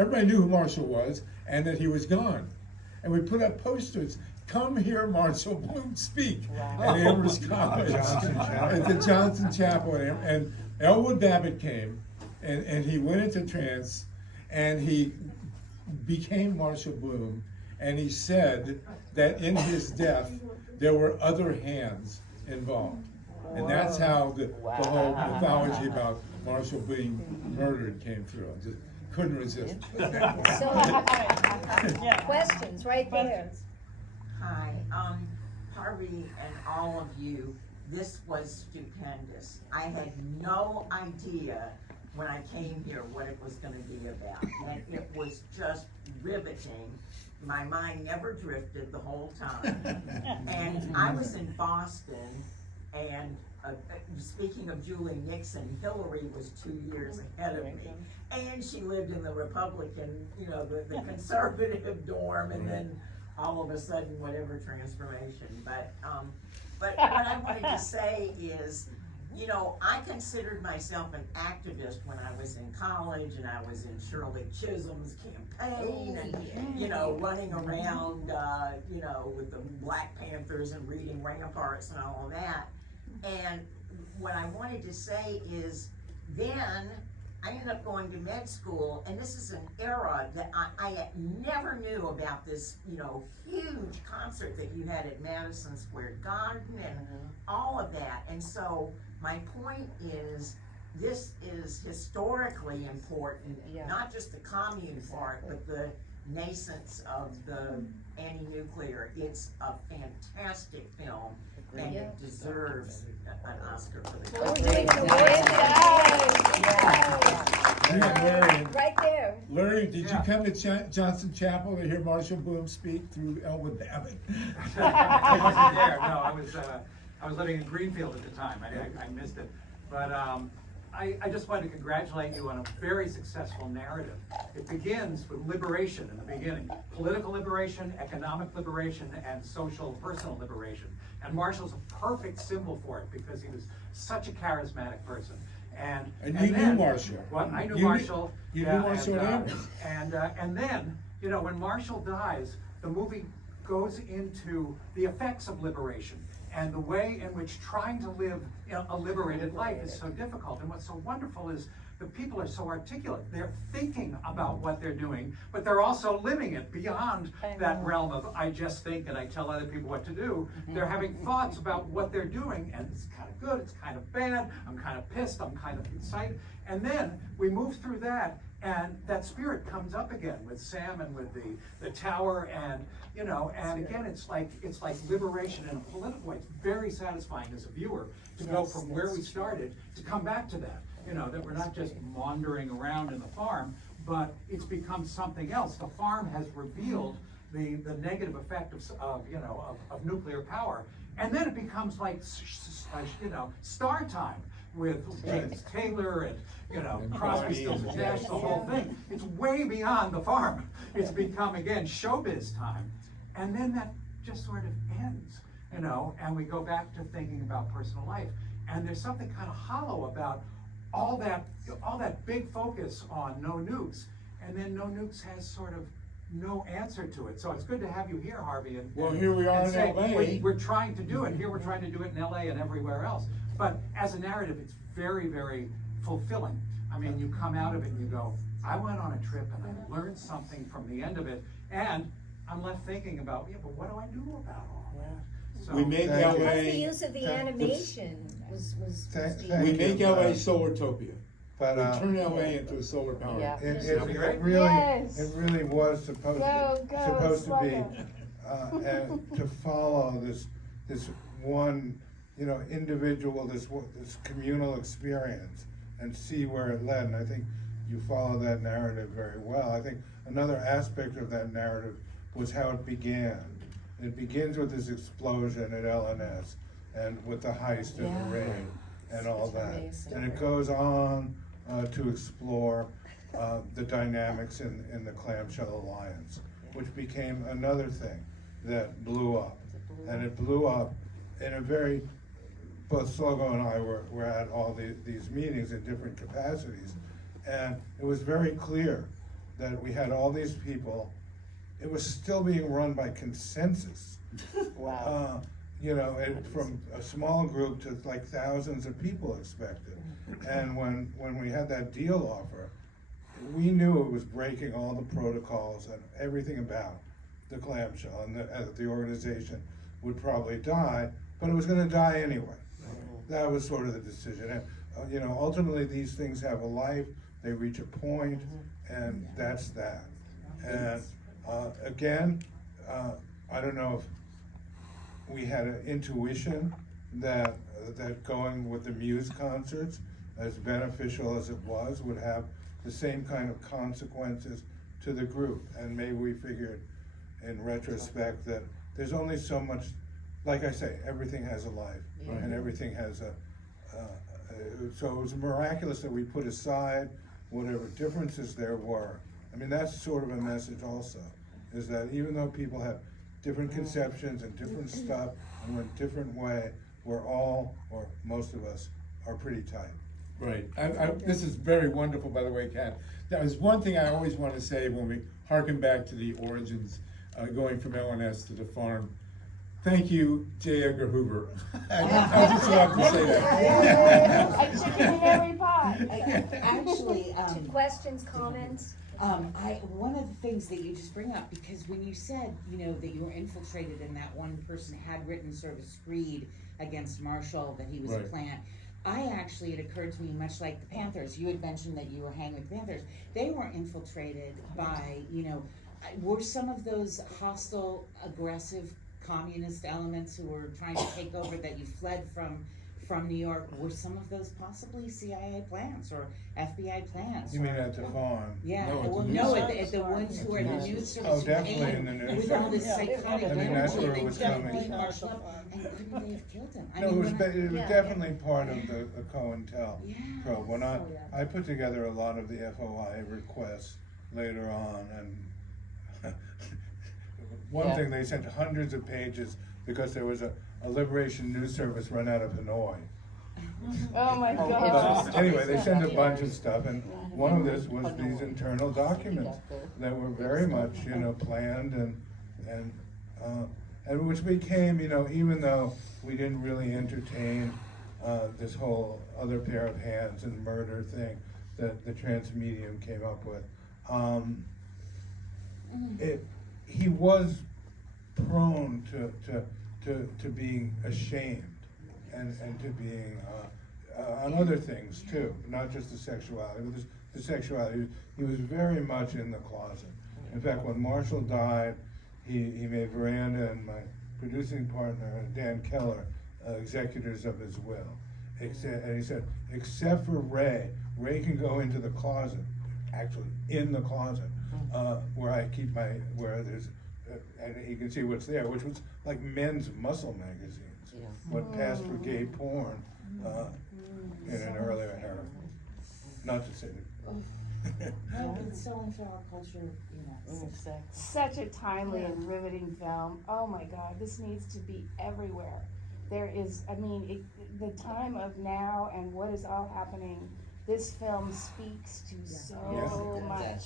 everybody knew who Marshall was and that he was gone. And we put up posters, come hear Marshall Bloom speak at Amherst College, at the Johnson Chapel. And Elwood Babbitt came, and he went into trance, and he became Marshall Bloom, and he said that in his death, there were other hands involved. And that's how the whole mythology about Marshall being murdered came through. I just couldn't resist. So, questions right there. Hi, Harvey and all of you, this was stupendous. I had no idea when I came here what it was gonna be about, and it was just riveting. My mind never drifted the whole time. And I was in Boston, and speaking of Julie Nixon, Hillary was 2 years ahead of me. And she lived in the Republican, the conservative dorm, and then all of a sudden, whatever transformation. But what I wanted to say is, I considered myself an activist when I was in college, and I was in Shirley Chisholm's campaign, and, running around, with the Black Panthers and reading Ramparts and all of that. And what I wanted to say is, then I ended up going to med school, and this is an era that I never knew about this, huge concert that you had at Madison Square Garden and all of that. And so my point is, this is historically important, not just the commune part, but the nascence of the anti-nuclear. It's a fantastic film, and it deserves an Oscar for the Larry, Right there. Larry, did you come to Johnson Chapel to hear Marshall Bloom speak through Elwood Babbitt? I wasn't there. No, I was living in Greenfield at the time. I missed it, but I just wanted to congratulate you on a very successful narrative. It begins with liberation in the beginning: political liberation, economic liberation, and social, personal liberation. And Marshall's a perfect symbol for it because he was such a charismatic person. And you knew Marshall. Well, I knew Marshall. You knew Marshall at Amherst. And then, when Marshall dies, the movie goes into the effects of liberation and the way in which trying to live a liberated life is so difficult. And what's so wonderful is the people are so articulate. They're thinking about what they're doing, but they're also living it beyond that realm of I just think and I tell other people what to do. They're having thoughts about what they're doing, and it's kind of good, it's kind of bad, I'm kind of pissed, I'm kind of excited. And then we move through that, and that spirit comes up again with Sam and with the tower, and and again it's like liberation in a political way. It's very satisfying as a viewer to go from where we started to come back to that. That we're not just wandering around in the farm, but it's become something else. The farm has revealed the negative effect of nuclear power, and then it becomes like Star Time with James Taylor and Crosby, Stills and Nash, the whole thing. It's way beyond the farm. It's become again showbiz time, and then that just sort of ends, and we go back to thinking about personal life. And there's something kind of hollow about all that big focus on no nukes, and then no nukes has sort of no answer to it. So it's good to have you here, Harvey. And here we are in LA. We're trying to do it here. We're trying to do it in LA and everywhere else. But as a narrative, it's very, very fulfilling. I mean, you come out of it and you go, I went on a trip and I learned something from the end of it, and I'm left thinking about, but what do I do about all that? So we make LA. Plus the use of the animation was we make LA Solartopia. But we turn LA into a solar power. It really was supposed to be and to follow this one individual, this communal experience, and see where it led. And I think you follow that narrative very well. I think another aspect of that narrative was how it began. It begins with this explosion at LNS and with the heist and the raid and all that. And it goes on to explore the dynamics in the Clamshell Alliance, which became another thing that blew up. And it blew up in a very, both Slogo and I were at all these meetings in different capacities, and it was very clear that we had all these people, it was still being run by consensus. Wow. You know, from a small group to like thousands of people expected. And when we had that deal offer, we knew it was breaking all the protocols and everything about the clamshell, and the organization would probably die, but it was gonna die anyway. That was sort of the decision. And, you know, ultimately these things have a life, they reach a point, and that's that. And again, I don't know if we had an intuition that going with the Muse concerts, as beneficial as it was, would have the same kind of consequences to the group. And maybe we figured in retrospect that there's only so much, like I say, everything has a life, and everything has so it was miraculous that we put aside whatever differences there were. I mean, that's sort of a message also, is that even though people have different conceptions and different stuff and went a different way, we're all, or most of us, are pretty tight. Right. This is very wonderful, by the way, Kat. That was one thing I always want to say when we harken back to the origins, going from LNS to the farm. Thank you, J. Edgar Hoover. I just love to say that. I chicken in every pot. Actually, Questions, comments? one of the things that you just bring up, because when you said, you know, that you were infiltrated and that one person had written sort of a screed against Marshall, that he was a Right. plant, it occurred to me, much like the Panthers, you had mentioned that you were hanging with the Panthers, they were infiltrated by, you know, were some of those hostile, aggressive communist elements who were trying to take over, that you fled from New York, were some of those possibly CIA plants or FBI plants? You mean at the farm? Yeah, No, well, at the no, news at the ones who are in the news service. Oh, definitely in the news With all this service. psychotic. I mean, that's where it they was definitely coming. marched up, and couldn't they have killed him? I No, it mean, was, when I- it was Yeah. definitely part of the COINTEL Yeah. probe. When Oh, yeah. I put together a lot of the FOI requests later on, and one Yeah. thing, they sent hundreds of pages because there was a Liberation News Service run out of Hanoi. Oh my But God. anyway, they sent a bunch of stuff, and one of this was these internal documents that were very much, you know, planned and which became, you know, even though we didn't really entertain this whole other pair of hands and murder thing that the Transmedium came up with, he was prone to being ashamed and to being on other things too, not just the sexuality, but the sexuality. He was very much in the closet. In fact, when Marshall died, he made Veranda and my producing partner, Dan Keller, executors of his will. And he said, except for Ray can go into the closet, actually in the closet, where I keep where there's, and he can see what's there, which was like men's muscle magazines. What passed for gay porn in an earlier era. Not to say that. No, but it's so into our culture, you know. Such a timely and riveting film. Oh my God, this needs to be everywhere. There is, I mean, the time of now and what is all happening, this film speaks to so much.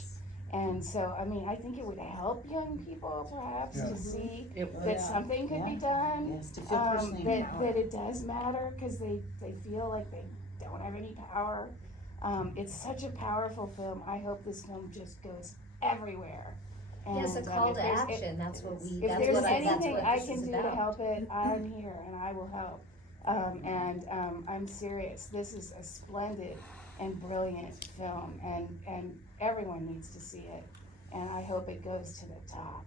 And so, I mean, I think it would help young people perhaps Yeah. to see It would. that something could be done. Yes, to feel personally empowered. that it does matter, because they feel like they don't have any power. It's such a powerful film. I hope this film just goes everywhere. Yes, a And, call if to there's- action, that's what we, If that's there's what anything I this can is do to about. help it, I'm here and I will help. I'm serious. This is a splendid and brilliant film, and everyone needs to see it. And I hope it goes to the top.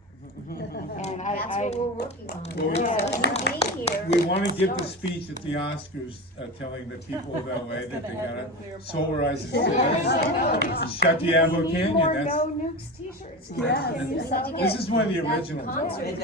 And That's what we're working on. Well, So you being here. We want to give the speech at the Oscars, telling the people of LA that they gotta solarize the city. Shut the Ambo We need Canyon, more that's, No Nukes t-shirts. this is one of the That originals. concert.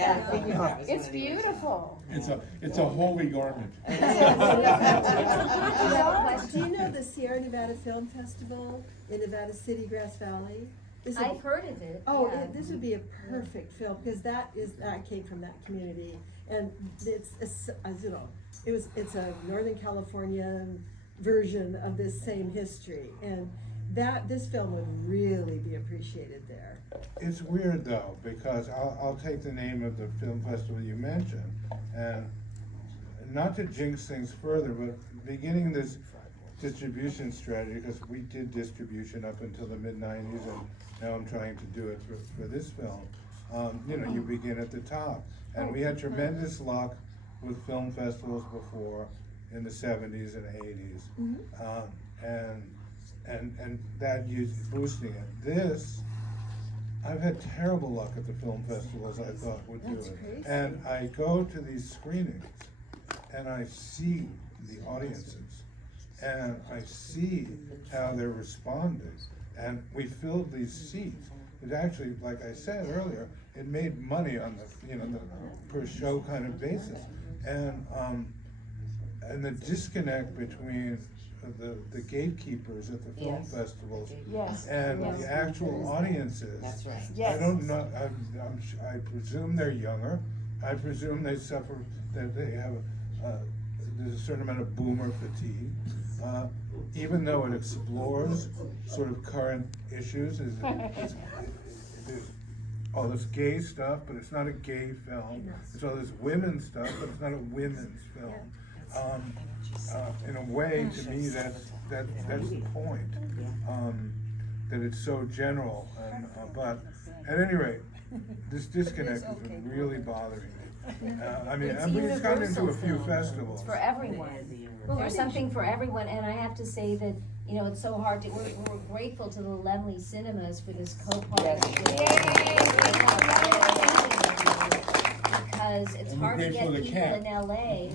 It's beautiful. It's a holy garment. You have a question? Do you know the Sierra Nevada Film Festival in Nevada City, Grass Valley? Is it- I've heard of it. Oh, yeah. this would be a perfect film, because that came from that community, and it's you know, it's a Northern California version of this same history, and this film would really be appreciated there. It's weird though, because I'll take the name of the film festival you mentioned, and not to jinx things further, but beginning this distribution strategy, because we did distribution up until the mid-90s, and now I'm trying to do it for this film. You know, you begin at the top, and we had tremendous luck with film festivals before in the 70s and 80s, and that used boosting it. This, I've had terrible luck at the film festivals. I thought would do That's it, crazy. and I go to these screenings, and I see the audiences, and I see how they're responding, and we filled these seats. It actually, like I said earlier, it made money on the, you know, the per show kind of basis, and the disconnect between the gatekeepers at the film Yes. festivals Yes. and Yes. the actual audiences. That's right. Yes. I don't know, I presume they're younger, I presume they suffer, that they have, there's a certain amount of boomer fatigue. Even though it explores sort of current issues, there's all this gay stuff, but it's not a gay film. There's all this women's stuff, but it's not a women's film. In a way, to me, that's the point. That it's so general, and, but at any rate, this disconnect has been really bothering me. I mean, we've gotten into a few festivals. It's for everyone. There's something for everyone, and I have to say that, you know, it's so hard to, we're grateful to the LAEMMLE Cinemas for this co-partnership. Because it's And we're hard to grateful get to people CAP. in LA,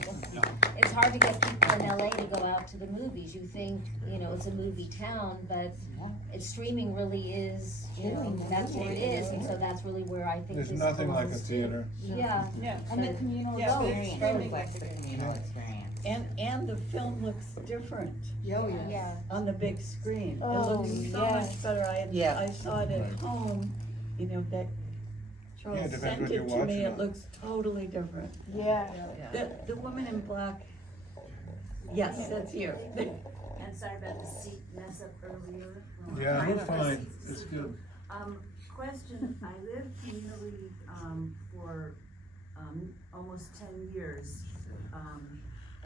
it's hard to get people in LA to go out to the movies. You think, you know, it's a movie town, but it's streaming really is, you know, that's where it is, and so that's really where I think There's this nothing like a belongs to. theater. Yeah. And the communal Yeah, experience reflects the communal experience. And the film looks different Yeah. on the big screen. Oh, It looks so yes. much better. Yeah. I saw it at Right. home, you know, that Yeah, Charles it depends sent what it you're to watching me. It on. looks totally different. Yeah. The woman in black, yes, that's you. And sorry about the seat mess up earlier. Yeah, We're fine, it's good. Question, I lived communally, for, almost 10 years.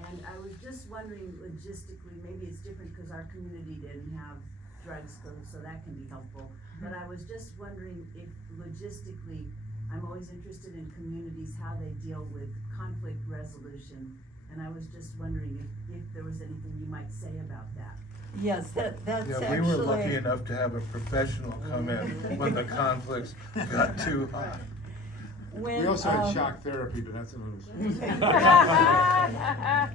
And I was just wondering logistically, maybe it's different because our community didn't have drugs, so that can be helpful. But I was just wondering if logistically, I'm always interested in communities, how they deal with conflict resolution. And I was just wondering if there was anything you might say about that. Yes, that's Yeah, actually. we were lucky enough to have a professional come in when the conflicts got too hot. When, We also had shock therapy, but that's another story.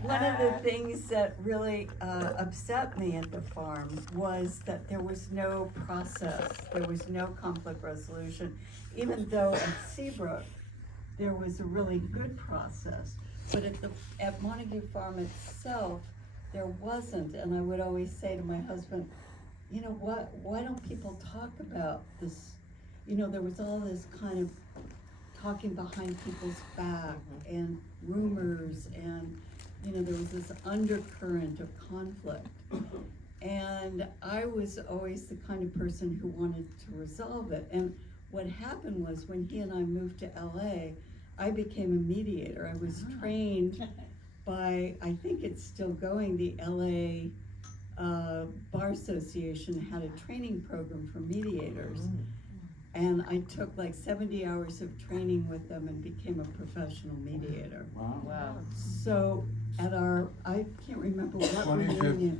One of the things that really upset me at the farm was that there was no process, there was no conflict resolution, even though at Seabrook, there was a really good process. But at Montague Farm itself, there wasn't, and I would always say to my husband, you know what, why don't people talk about this? You know, there was all this kind of talking behind people's back and rumors, and you know, there was this undercurrent of conflict. And I was always the kind of person who wanted to resolve it. And what happened was when he and I moved to LA, I became a mediator. I was trained by, I think it's still going, the LA Bar Association had a training program for mediators. And I took like 70 hours of training with them and became a professional mediator. Wow. So at our, I can't remember what 25th. reunion.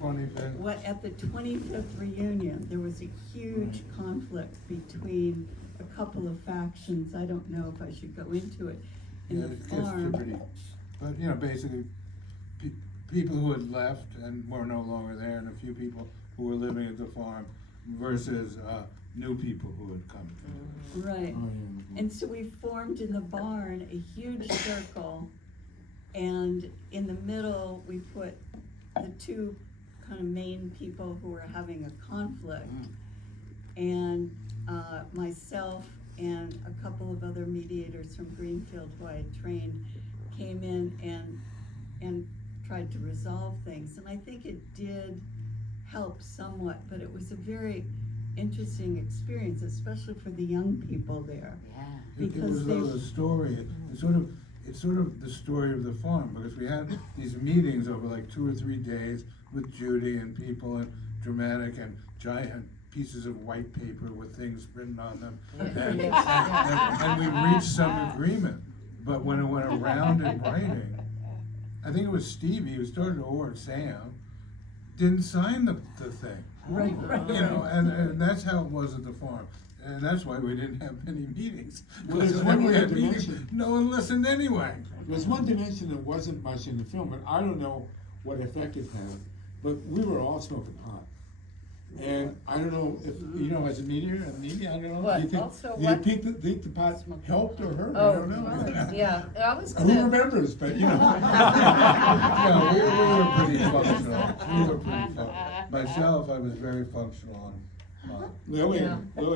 25th. What, at the 25th reunion, there was a huge conflict between a couple of factions. I don't know if I should go into it. In Yeah, the it's farm. pretty, but you know, basically, people who had left and were no longer there, and a few people who were living at the farm versus new people who had come. Right. And so we formed in the barn a huge circle, and in the middle, we put the two kind of main people who were having a conflict. And myself and a couple of other mediators from Greenfield who I had trained came in and tried to resolve things. And I think it did helped somewhat, but it was a very interesting experience, especially for the young people there. Yeah. It was the story, it's sort of the story of the farm, because we had these meetings over like 2 or 3 days with Judy and people, and dramatic and giant pieces of white paper with things written on them. And we reached some agreement, but when it went around in writing, I think it was Stevie who started over, Sam, didn't sign the thing. Right. You know, and that's how it was at the farm. And that's why we didn't have many meetings. Well, there's Because one when we other had meetings, dimension. no one listened anyway. There's one dimension that wasn't much in the film, but I don't know what effect it had, but we were all smoking pot. And I don't know if, you know, as a media, I don't know. What? Do you think, Also, do you what? think the pot helped or hurt? I Oh, don't know. yeah, I was Who gonna, remembers, but you know. No, we were pretty functional. We were pretty functional. Myself, I was very functional on Lillian there.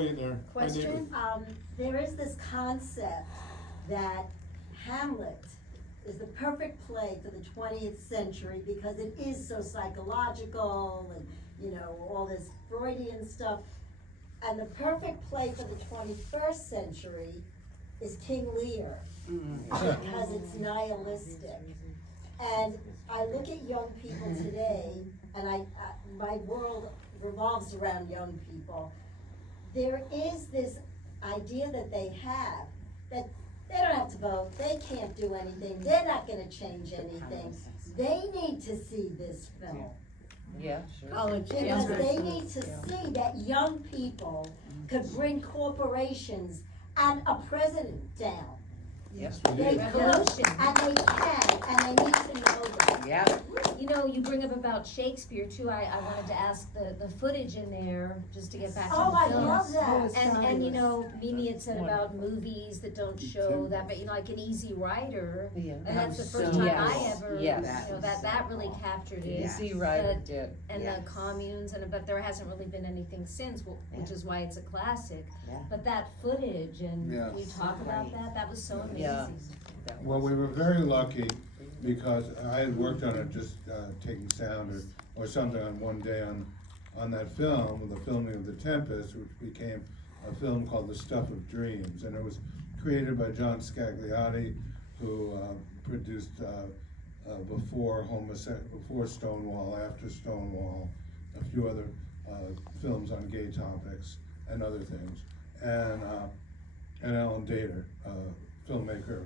my neighbor. Question, there is this concept that Hamlet is the perfect play for the 20th century because it is so psychological and, you know, all this Freudian stuff. And the perfect play for the 21st century is King Lear, because it's nihilistic. And I look at young people today, and my world revolves around young people. There is this idea that they have that they don't have to vote, they can't do anything, they're not gonna change anything. They need to see this film. yeah, sure. College Because campus. they need to see that young people could bring corporations and a president down. Yes, They could, Revolution. and they can, and they need to know that. yeah. You know, you bring up about Shakespeare too. I wanted to ask the footage in there, just to get back to Oh, the I film. love that. And you know, Mimi had said about movies that don't show that, but you know, like an Easy Rider, Yeah. and that's the was first so time Yes. I ever, Yes. you know, that really captured it. Easy Rider But- did. And Yes. the communes, but there hasn't really been anything since, which is why it's a classic. Yeah. But that footage, and Yes. we talk about that was so amazing. Yeah. Well, we were very lucky because I had worked on it, just taking sound or something on one day on that film, the filming of The Tempest, which became a film called The Stuff of Dreams. And it was created by John Scagliotti, who produced before Stonewall, after Stonewall, a few other films on gay topics and other things. And Alan Dater, filmmaker,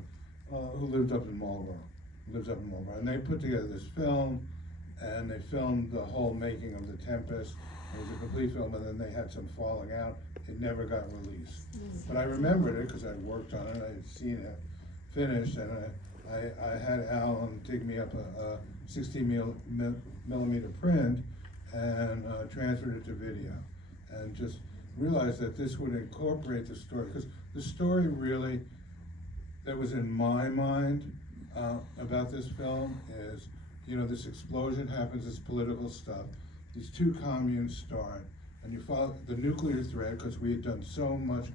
who lives up in Marlboro. And they put together this film, and they filmed the whole making of The Tempest. It was a complete film, and then they had some falling out. It never got released. But I remembered it because I'd worked on it, I had seen it finished, and I had Alan dig me up a 16 millimeter print and transferred it to video. And just realized that this would incorporate the story, because the story really, that was in my mind about this film is, you know, this explosion happens, this political stuff, these two communes start, and you follow the nuclear threat, because we had done so much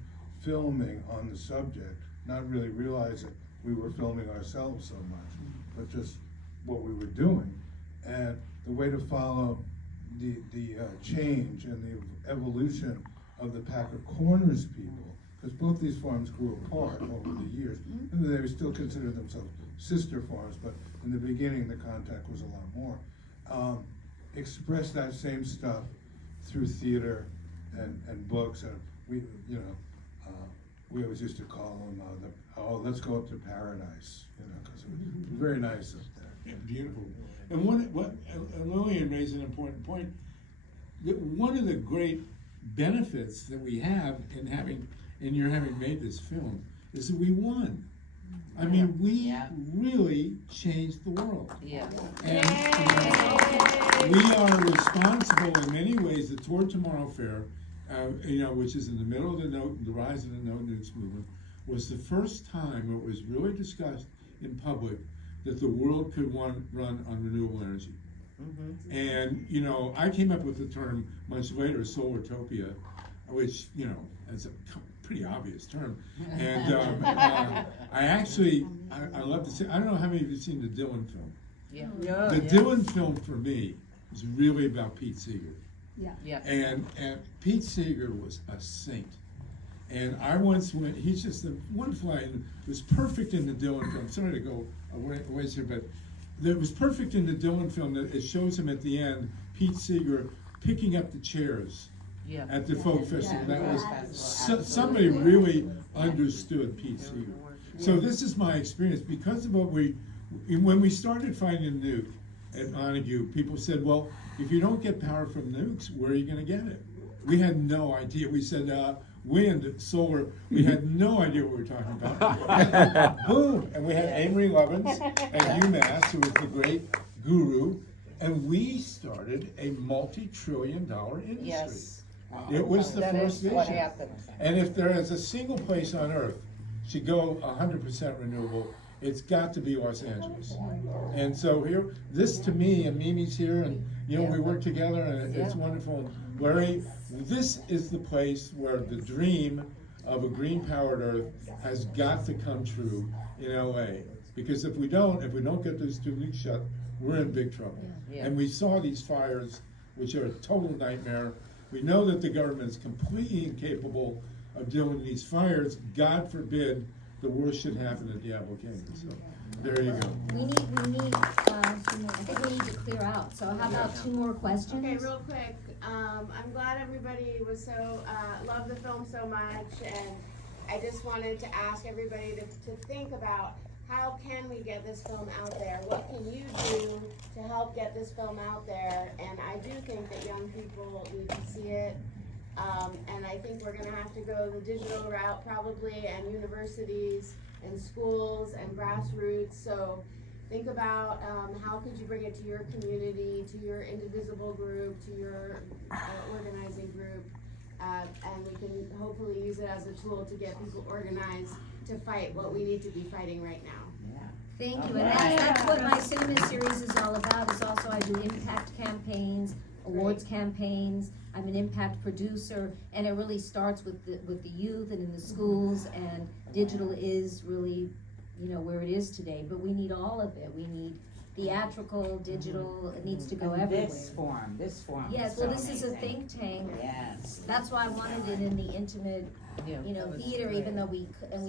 filming on the subject, not really realizing we were filming ourselves so much, but just what we were doing. And the way to follow the change and the evolution of the Pack of Corners people, because both these farms grew apart over the years, and they would still consider themselves sister farms, but in the beginning the contact was a lot more. Express that same stuff through theater and books, and we, you know, we always used to call them, let's go up to paradise, you know, because it was very nice up there. Yeah, beautiful. And what Lillian raised an important point. That one of the great benefits that we have in your having made this film is that we won. I mean, we really changed the world. Yeah. And we are responsible in many ways. The Toward Tomorrow Fair, you know, which is in the middle of the rise of the no nukes movement, was the first time it was really discussed in public that the world could run on renewable energy. And, you know, I came up with the term much later, SOLARTOPIA, which, you know, is a pretty obvious term. And I love to say, I don't know how many of you have seen the Dylan film. Yeah. The Dylan film for me is really about Pete Seeger. Yeah. And Pete Seeger was a saint. And I once went, he's just a wonderful, and it was perfect in the Dylan film. Sorry to go away here, but it was perfect in the Dylan film that it shows him at the end, Pete Seeger picking up the chairs Yeah. at the folk festival. That was, somebody really understood Pete Seeger. So this is my experience. Because of what when we started finding nuke at Montague, people said, well, if you don't get power from nukes, where are you gonna get it? We had no idea. We said, wind, solar, we had no idea what we were talking about. Boom, and we had Amory Lovins at UMass, who was the great guru, and we started a multi-trillion-dollar industry. Yes. It was the That first is vision. what happened. And if there is a single place on earth should go 100% renewable, it's got to be Los Angeles. And so here, this to me, and Mimi's here, and you know, we work together, and it's wonderful. Larry, this is the place where the dream of a green-powered Earth has got to come true in LA. Because if we don't get those two leaks shut, we're in big trouble. Yeah. And we saw these fires, which are a total nightmare. We know that the government is completely incapable of dealing with these fires. God forbid the worst should happen at Diablo Canyon. So there you go. We need, I think we need to clear out, so how about 2 more questions? Okay, real quick, I'm glad everybody was so, loved the film so much, and I just wanted to ask everybody to think about how can we get this film out there? What can you do to help get this film out there? And I do think that young people need to see it. And I think we're gonna have to go the digital route probably, and universities and schools and grassroots. So think about how could you bring it to your community, to your indivisible group, to your organizing group, and we can hopefully use it as a tool to get people organized to fight what we need to be fighting right now. Thank you, and that's what my cinema series is all about. Is also I do impact campaigns, awards campaigns. I'm an impact producer, and it really starts with the youth and in the schools. And digital is really, you know, where it is today. But we need all of it. We need theatrical, digital. It needs to go everywhere. This form. Yes, well, this is a think tank. Yes. That's why I wanted it in the intimate, you know, theater, even though we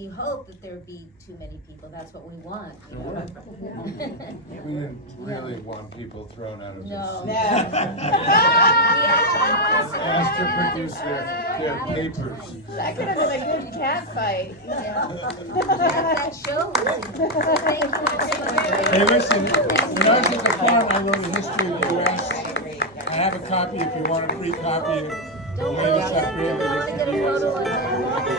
hope that there'd be too many people. That's what we want. You know? We didn't really want people thrown out of the No. seat. Asked to produce their papers. That could have been a good cat fight. That show. Thank you. Hey, listen, when I was at the farm, I wrote a history of the U.S. I have a copy if you want a free copy. Don't worry, I want to get a photo of that.